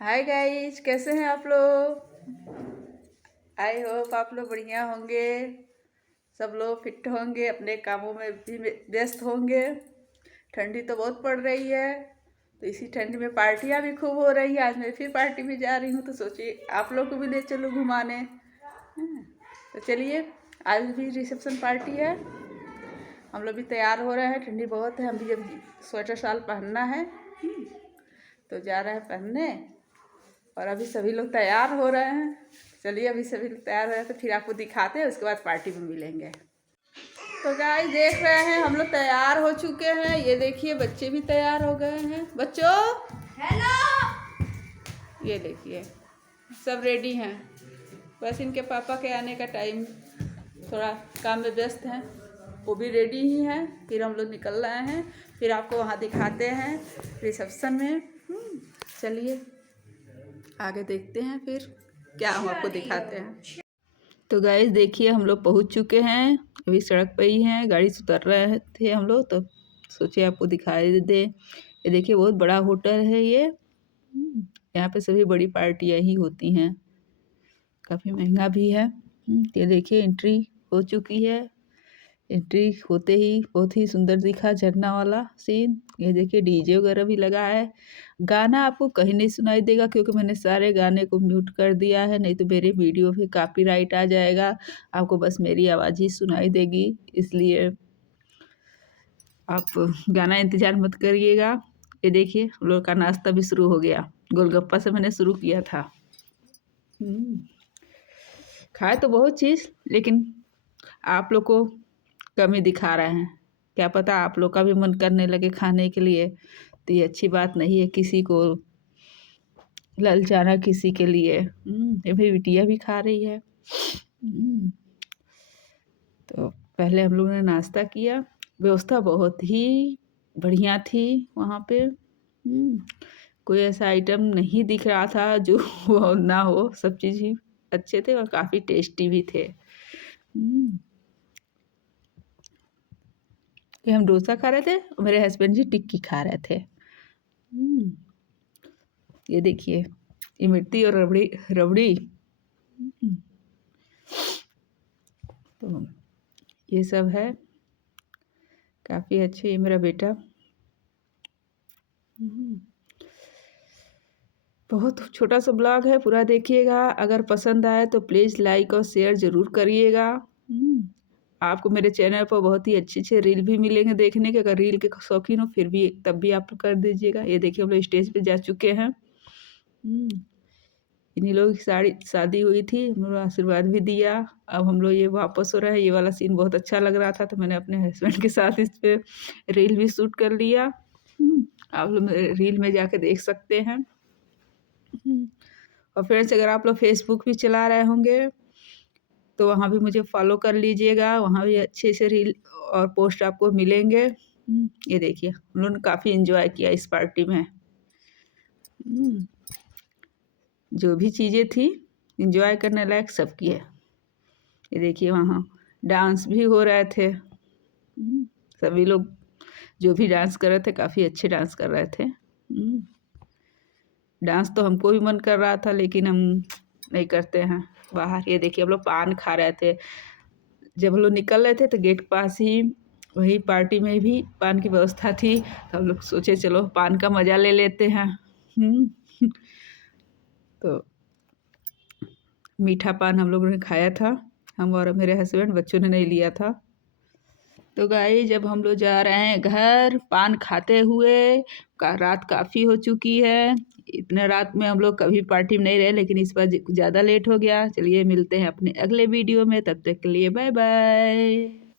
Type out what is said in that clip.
Hi guys, कैसे हैं आप लोग। आई होप आप लोग बढ़िया होंगे। सब लोग फिट होंगे, अपने कामों में भी व्यस्त होंगे। ठंडी तो बहुत पड़ रही है, तो इसी ठंडी में पार्टियां भी खूब हो रही है। आज मैं फिर पार्टी में जा रही हूँ, तो सोचिए आप लोग को भी ले चलो घुमाने। तो चलिए, आज भी रिसेप्शन पार्टी है। हम लोग भी तैयार हो रहे हैं। ठंडी बहुत है, हम भी अब स्वेटर शाल पहनना है, तो जा रहे हैं पहनने। और अभी सभी लोग तैयार हो रहे हैं। चलिए, अभी सभी लोग तैयार हो रहे हैं तो फिर आपको दिखाते हैं, उसके बाद पार्टी में मिलेंगे। तो गाइस देख रहे हैं, हम लोग तैयार हो चुके हैं। ये देखिए, बच्चे भी तैयार हो गए हैं। बच्चों हेलो, ये देखिए सब रेडी हैं। बस इनके पापा के आने का टाइम, थोड़ा काम में व्यस्त हैं। वो भी रेडी ही हैं। फिर हम लोग निकल रहे हैं, फिर आपको वहाँ दिखाते हैं रिसेप्शन में। चलिए आगे देखते हैं, फिर क्या हम आपको दिखाते हैं। तो गाइस देखिए, हम लोग पहुंच चुके हैं। अभी सड़क पे ही हैं, गाड़ी से उतर रहे थे हम लोग, तो सोचे आपको दिखाई दे। ये देखिए, बहुत बड़ा होटल है ये। यहाँ पे सभी बड़ी पार्टियाँ ही होती हैं। काफ़ी महंगा भी है। ये देखिए, एंट्री हो चुकी है। एंट्री होते ही बहुत ही सुंदर दिखा झरना वाला सीन। ये देखिए, डीजे वगैरह भी लगा है। गाना आपको कहीं नहीं सुनाई देगा, क्योंकि मैंने सारे गाने को म्यूट कर दिया है, नहीं तो मेरे वीडियो पे कॉपीराइट आ जाएगा। आपको बस मेरी आवाज़ ही सुनाई देगी, इसलिए आप गाना इंतज़ार मत करिएगा। ये देखिए, हम लोग का नाश्ता भी शुरू हो गया। गोलगप्पा से मैंने शुरू किया था। खाए तो बहुत चीज़, लेकिन आप लोग को कमी दिखा रहे हैं। क्या पता आप लोग का भी मन करने लगे खाने के लिए, तो ये अच्छी बात नहीं है किसी को ललचाना किसी के लिए। ये मेरी बिटिया भी खा रही है। तो पहले हम लोगों ने नाश्ता किया। व्यवस्था बहुत ही बढ़िया थी वहाँ पे। कोई ऐसा आइटम नहीं दिख रहा था जो वो ना हो। सब चीज़ ही अच्छे थे और काफ़ी टेस्टी भी थे। कि हम डोसा खा रहे थे और मेरे हस्बैंड जी टिक्की खा रहे थे। ये देखिए, इमरती और रबड़ी रबड़ी। तो ये सब है, काफ़ी अच्छे। ये मेरा बेटा। बहुत छोटा सा ब्लॉग है, पूरा देखिएगा। अगर पसंद आए तो प्लीज़ लाइक और शेयर ज़रूर करिएगा। आपको मेरे चैनल पर बहुत ही अच्छे अच्छे रील भी मिलेंगे देखने के। अगर रील के शौकीन हो फिर भी तब भी आप कर दीजिएगा। ये देखिए, हम लोग स्टेज पे जा चुके हैं। इन्हीं लोगों की शादी हुई थी, हम लोग आशीर्वाद भी दिया। अब हम लोग ये वापस हो रहे हैं। ये वाला सीन बहुत अच्छा लग रहा था, तो मैंने अपने हस्बैंड के साथ इस पे रील भी शूट कर लिया। आप लोग रील में जाके देख सकते हैं। और फ्रेंड्स, अगर आप लोग फेसबुक भी चला रहे होंगे तो वहाँ भी मुझे फॉलो कर लीजिएगा। वहाँ भी अच्छे से रील और पोस्ट आपको मिलेंगे। ये देखिए, हम लोगों ने काफ़ी एंजॉय किया इस पार्टी में। जो भी चीज़ें थी एंजॉय करने लायक सब की है। ये देखिए, वहाँ डांस भी हो रहे थे। सभी लोग जो भी डांस कर रहे थे काफ़ी अच्छे डांस कर रहे थे। डांस तो हमको भी मन कर रहा था, लेकिन हम नहीं करते हैं बाहर। ये देखिए, हम लोग पान खा रहे थे। जब हम लोग निकल रहे थे तो गेट के पास ही वही पार्टी में भी पान की व्यवस्था थी, तो हम लोग सोचे चलो पान का मज़ा ले लेते हैं। तो मीठा पान हम लोगों ने खाया था, हम और मेरे हस्बैंड। बच्चों ने नहीं लिया था। तो गाइस, जब हम लोग जा रहे हैं घर पान खाते हुए। रात काफ़ी हो चुकी है। इतने रात में हम लोग कभी पार्टी में नहीं रहे, लेकिन इस बार ज़्यादा लेट हो गया। चलिए मिलते हैं अपने अगले वीडियो में, तब तक के लिए बाय बाय।